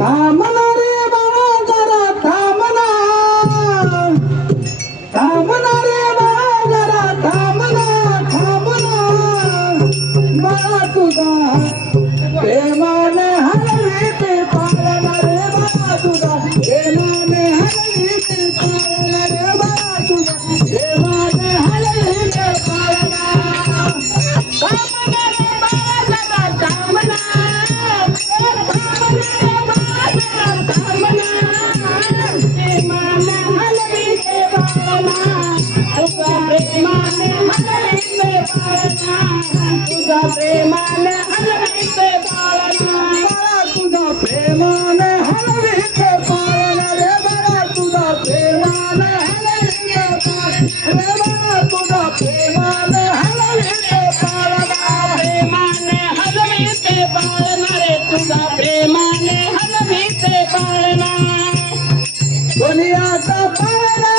थांबना रे बाळा जरा थांबना, थांबना रे बाळा जरा थांबना, थांबना बाळा तुझा प्रेमाने हलवीते पाळणा रे बाळा तुझा प्रेमाने हलवीते पाळणा रे बाळा तुझा प्रेमाने हलवीते पाळणा. थांबना रे बाळा जरा थांबना, तुझा प्रेमाने हलवीते पाळणा, तुझा प्रेमाने हलवीते पाळणा रे बाळा तुझा प्रेमाने हलवीते पाळणा रे बाळा तुझा प्रेमाने हलवीते पाळणा, प्रेमाने हलवीते पाळणा रे तुझा प्रेमाने हलवीते पाळणा. दुनियाचा पाळणा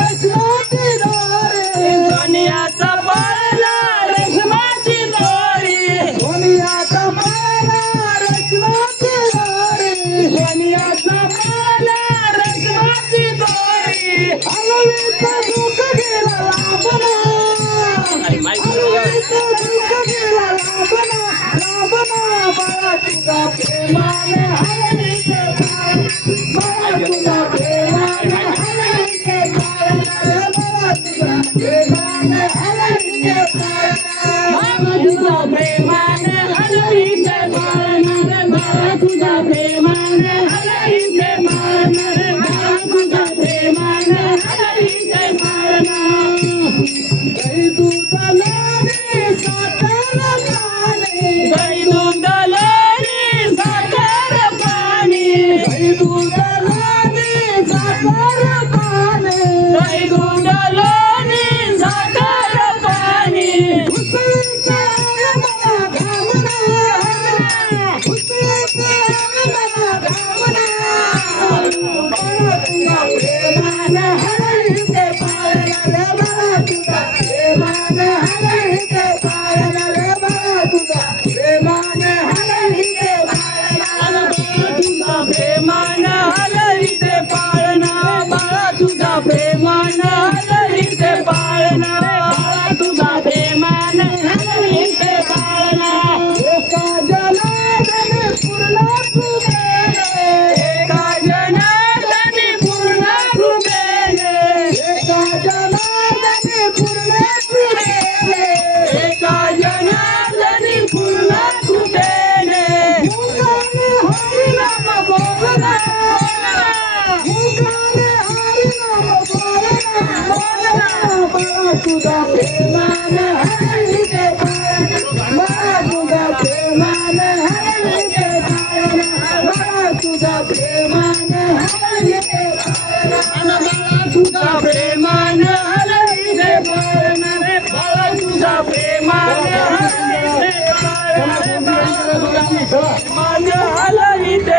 रेशमाची दोरी, दुनियाचा पाळणा रेशमाची दोरी, दुनियाचा पाळणा रेशमाची दोरी, दुनियाचा पाळणा रेशमाची दोरी. हलवीचा दुःख गेला लांबना, हलवीचा दुःख गेला लांबना, लांबना बाळा तुझा प्रेमाने हलवीते पाळणा, बाळा तुझा प्रेमाने हलवीते पाळणा रे बाळा तुझा प्रेमाने हलवीते पाळणा, तुझा प्रेमाने हलवीते पाळणा रे बाळा तुझा प्रेमाने हलवीते पाळणा रे बाळा तुझा प्रेमाने हलवीते पाळणा. गाई दूध लाली साखर पाणी, गाई दूध लाली साखर पाणी, गाई दूध लाली साखर पाणी, गाई दूध लाली साखर पाणी. उसळते मला घामना, उसळते मला घामना, बाळा तुझा प्रेमाने हलवीते पाळणा रे बाळा तुझा प्रेमाने हलवीते पाळणा रे बाळा तुझा प्रेमाने हलवीते पाळणा, तुझा प्रेमाने हलवीते पाळणा, बाळा तुझा प्रेमाने हलवीते पाळणा, बाळा तुझा प्रेमाने हलवीते पाळणा. एका जनार्दनी पूर्ण कृपेने, एका जनार्दनी पूर्ण कृपेने, एका जनार्दनी पूर्ण कृपेने, एका जनार्दनी पूर्ण कृपेने. मुखाने हरिनाम बोलना, मुखाने हरिनाम बोलना, बोलना बाळा तुझा प्रेमाने हलवीते पाळणा, बाळा तुझा प्रेमाने हलवीते पाळणा, बाळा तुझा प्रेमाने हलवीते पाळणा, बाळा तुझा प्रेमाने हलवीते पाळणा रे बाळा तुझा प्रेमाने हलवीते पाळणा रे बाळा तुझा प्रेमाने हलवीते